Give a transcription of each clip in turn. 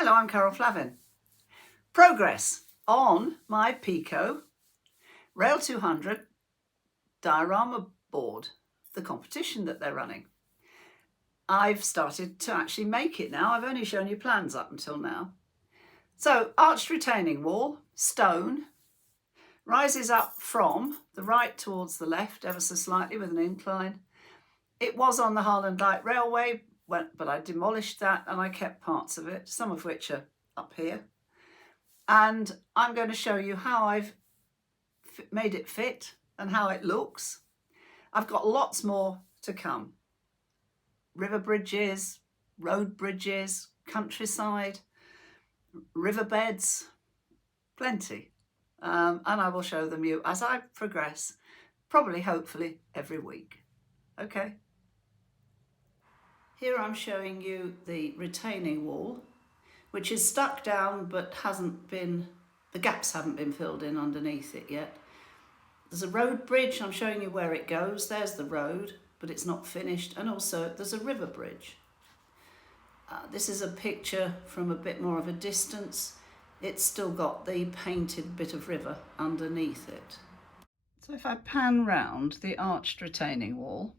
Hello, I'm Flavin. Progress on my PECO Rail200 diorama board, the competition that they're running. I've started to actually make it now. I've only shown you plans up until now. So, arched retaining wall, stone, rises up from the right towards the left ever so slightly with an incline. It was on the Harland Light Railway, but I demolished that and I kept parts of it, some of which are up here. And I'm going to show you how I've made it fit and how it looks. I've got lots more to come. River bridges, road bridges, countryside, riverbeds, plenty. And I will show them you as I progress, probably, hopefully, every week. Okay. Here I'm showing you the retaining wall, which is stuck down but the gaps haven't been filled in underneath it yet. There's a road bridge, I'm showing you where it goes. There's the road, but it's not finished. And also there's a river bridge. This is a picture from a bit more of a distance. It's still got the painted bit of river underneath it. So if I pan round the arched retaining wall,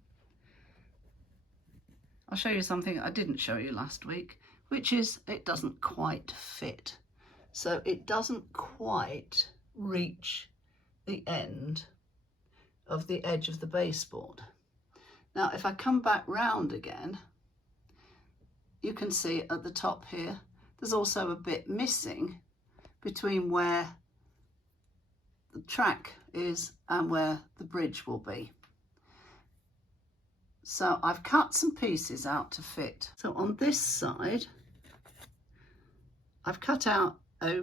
I'll show you something I didn't show you last week, which is it doesn't quite fit. So it doesn't quite reach the end of the edge of the baseboard. Now, if I come back round again, you can see at the top here, there's also a bit missing between where the track is and where the bridge will be. So I've cut some pieces out to fit. So on this side, I've cut out a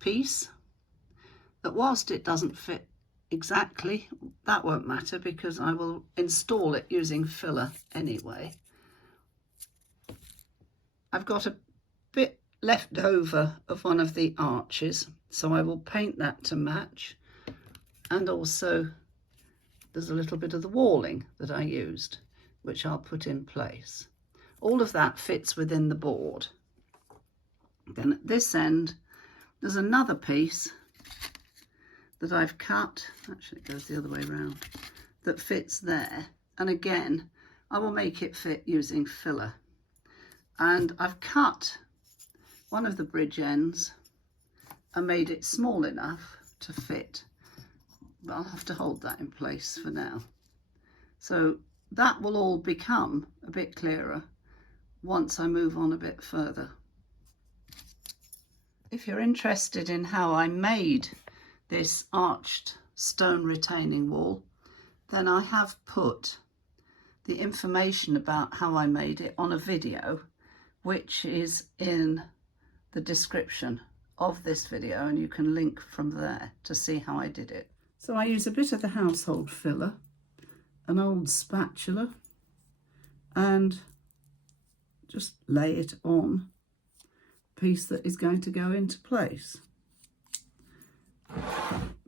piece that, whilst it doesn't fit exactly, that won't matter because I will install it using filler anyway. I've got a bit left over of one of the arches, so I will paint that to match. And also there's a little bit of the walling that I used, which I'll put in place. All of that fits within the board. Then at this end, there's another piece that I've cut, actually it goes the other way around, that fits there. And again, I will make it fit using filler. And I've cut one of the bridge ends and made it small enough to fit. But I'll have to hold that in place for now. So that will all become a bit clearer once I move on a bit further. If you're interested in how I made this arched stone retaining wall, then I have put the information about how I made it on a video, which is in the description of this video, and you can link from there to see how I did it. So I use a bit of the household filler, an old spatula, and just lay it on a piece that is going to go into place.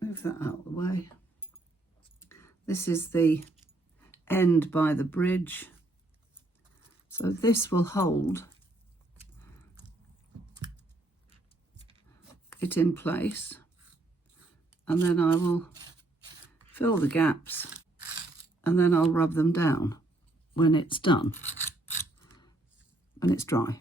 Move that out of the way. This is the end by the bridge. So this will hold it in place, and then I will fill the gaps and then I'll rub them down when it's done and it's dry.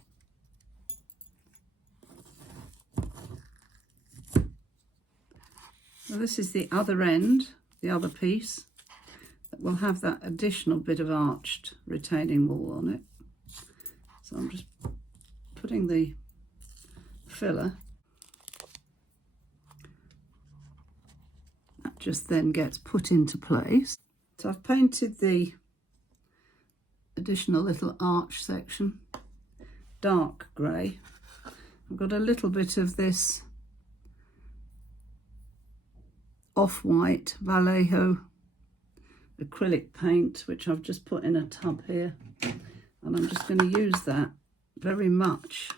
So this is the other end, the other piece that will have that additional bit of arched retaining wall on it. So I'm just putting the filler. That just then gets put into place. So I've painted the additional little arch section dark grey. I've got a little bit of this off-white Vallejo acrylic paint, which I've just put in a tub here, and I'm just going to use that very much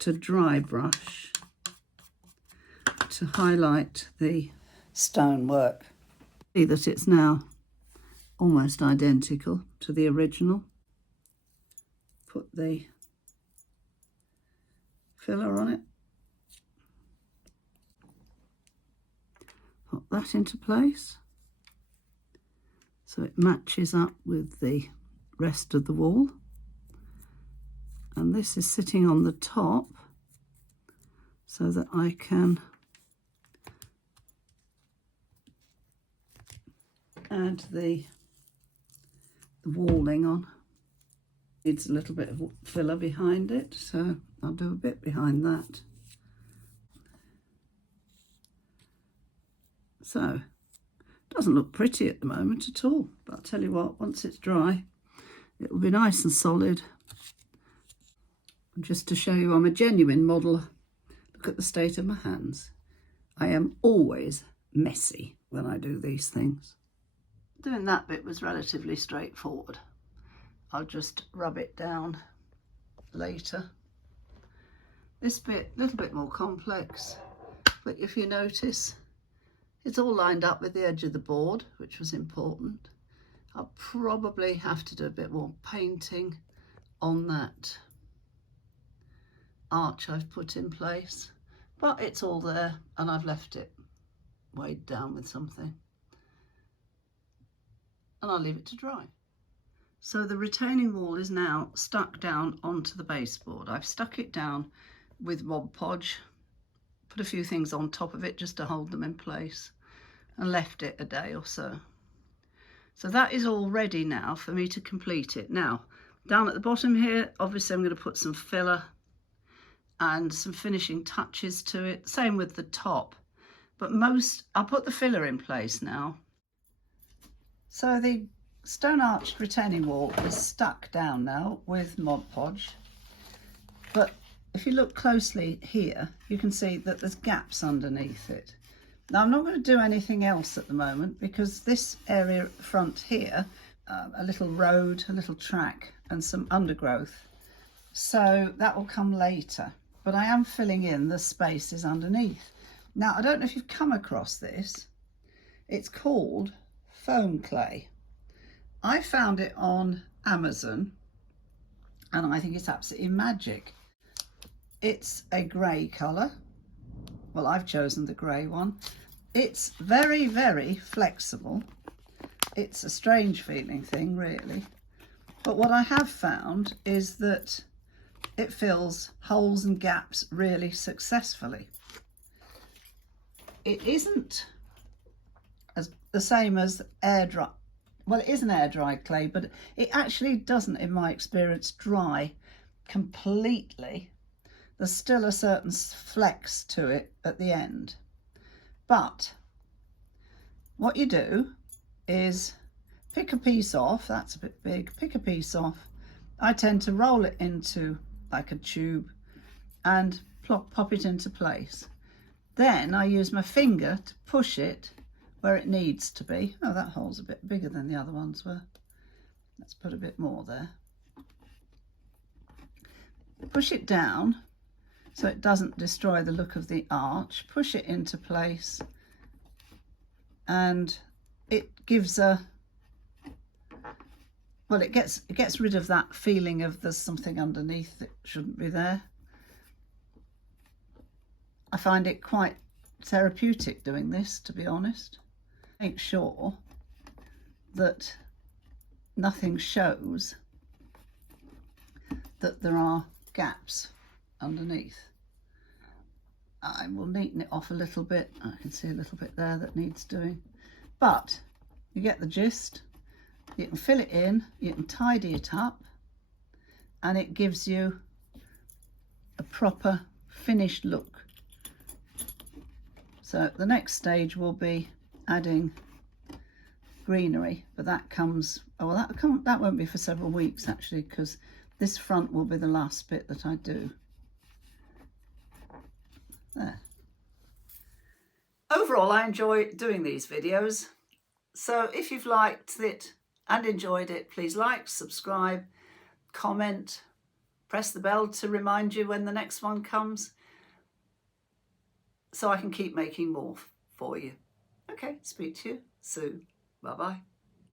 to dry brush to highlight the stonework. See that it's now almost identical to the original. Put the filler on it. Put that into place so it matches up with the rest of the wall. And this is sitting on the top so that I can add the walling on. It's a little bit of filler behind it, so I'll do a bit behind that. So, it doesn't look pretty at the moment at all, but I'll tell you what, once it's dry, it will be nice and solid. And just to show you I'm a genuine model, look at the state of my hands. I am always messy when I do these things. Doing that bit was relatively straightforward. I'll just rub it down later. This bit, a little bit more complex, but if you notice, it's all lined up with the edge of the board, which was important. I'll probably have to do a bit more painting on that arch I've put in place, but it's all there and I've left it weighed down with something. And I'll leave it to dry. So the retaining wall is now stuck down onto the baseboard. I've stuck it down with Mod Podge, put a few things on top of it just to hold them in place, and left it a day or so. So that is all ready now for me to complete it. Now, down at the bottom here, obviously I'm going to put some filler and some finishing touches to it. Same with the top, but I'll put the filler in place now. So the stone arched retaining wall is stuck down now with Mod Podge, but if you look closely here, you can see that there's gaps underneath it. Now I'm not going to do anything else at the moment because this area front here, a little road, a little track and some undergrowth, so that will come later, but I am filling in the spaces underneath. Now I don't know if you've come across this, it's called foam clay. I found it on Amazon and I think it's absolutely magic. It's a grey colour. Well, I've chosen the grey one. It's very, very flexible. It's a strange feeling thing, really. But what I have found is that it fills holes and gaps really successfully. It isn't the same as air dry. Well, it is an air dried clay, but it actually doesn't, in my experience, dry completely. There's still a certain flex to it at the end. But what you do is pick a piece off, that's a bit big, pick a piece off. I tend to roll it into like a tube and pop it into place. Then I use my finger to push it where it needs to be. Oh, that hole's a bit bigger than the other ones were. Let's put a bit more there. Push it down so it doesn't destroy the look of the arch. Push it into place and it gives a, well, it gets rid of that feeling of there's something underneath that shouldn't be there. I find it quite therapeutic doing this, to be honest. Make sure that nothing shows that there are gaps underneath. I will neaten it off a little bit. I can see a little bit there that needs doing, but you get the gist. You can fill it in, you can tidy it up, and it gives you a proper finished look. So the next stage will be adding greenery, but that comes, oh well, that won't be for several weeks actually, because this front will be the last bit that I do. There. Overall, I enjoy doing these videos, so if you've liked it and enjoyed it, please like, subscribe, comment, press the bell to remind you when the next one comes, so I can keep making more for you. Okay, speak to you soon. Bye-bye.